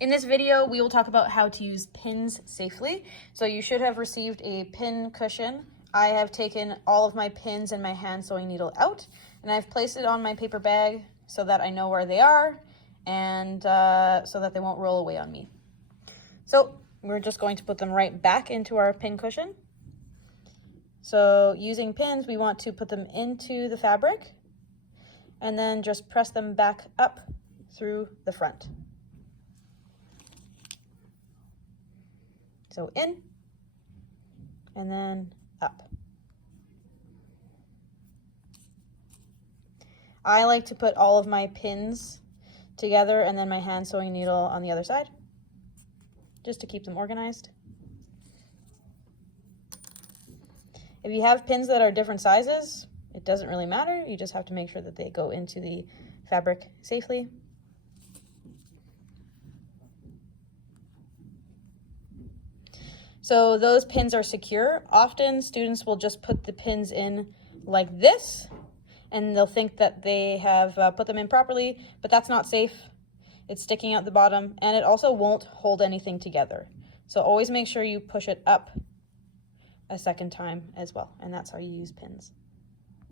In this video, we will talk about how to use pins safely. So you should have received a pin cushion. I have taken all of my pins and my hand sewing needle out, and I've placed it on my paper bag so that I know where they are and so that they won't roll away on me. So we're just going to put them right back into our pin cushion. So using pins, we want to put them into the fabric and then just press them back up through the front. So in and then up. I like to put all of my pins together and then my hand sewing needle on the other side, just to keep them organized. If you have pins that are different sizes, it doesn't really matter. You just have to make sure that they go into the fabric safely. So those pins are secure. Often students will just put the pins in like this, and they'll think that they have put them in properly, but that's not safe. It's sticking out the bottom, and it also won't hold anything together. So always make sure you push it up a second time as well, and that's how you use pins.